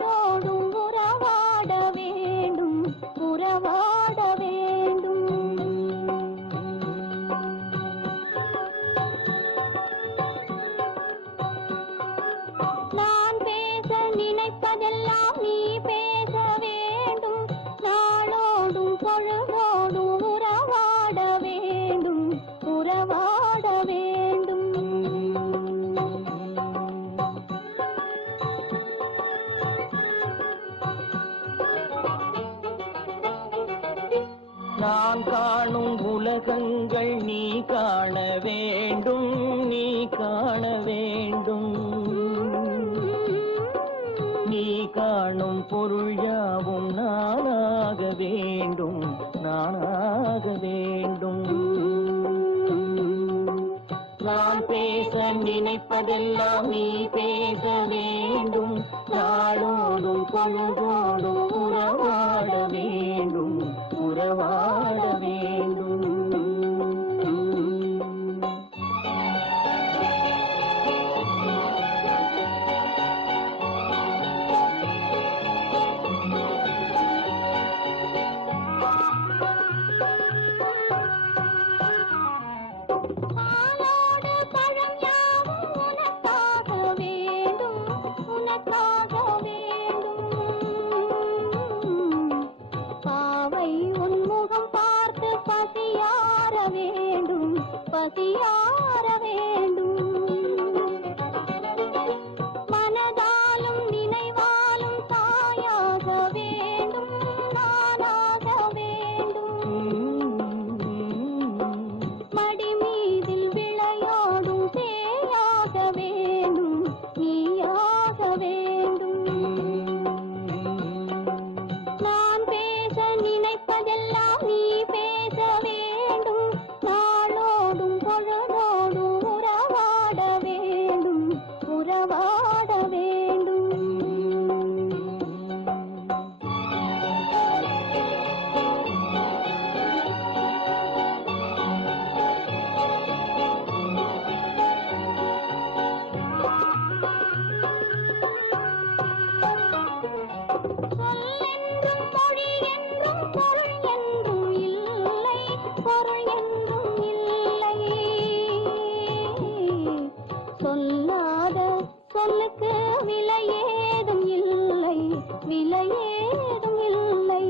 போதும் உறவாட வேண்டும் உறவாட வேண்டும். நான் பேச நினைப்பதெல்லாம் நீ பேச நான் காணும் உலகங்கள் நீ காண வேண்டும் நீ காண வேண்டும். நீ காணும் பொருள் யாவும் நானாக வேண்டும் நானாக வேண்டும். நான் பேச நினைப்பதெல்லாம் நீ பேச வேண்டும் நாளோடும் பொழுதோடும் உறவாட வேண்டும் உறவா வேண்டும். பசியார come home. சொல்லாத சொல்லுக்கு விலையேதும் இல்லை விலையேதும் இல்லை.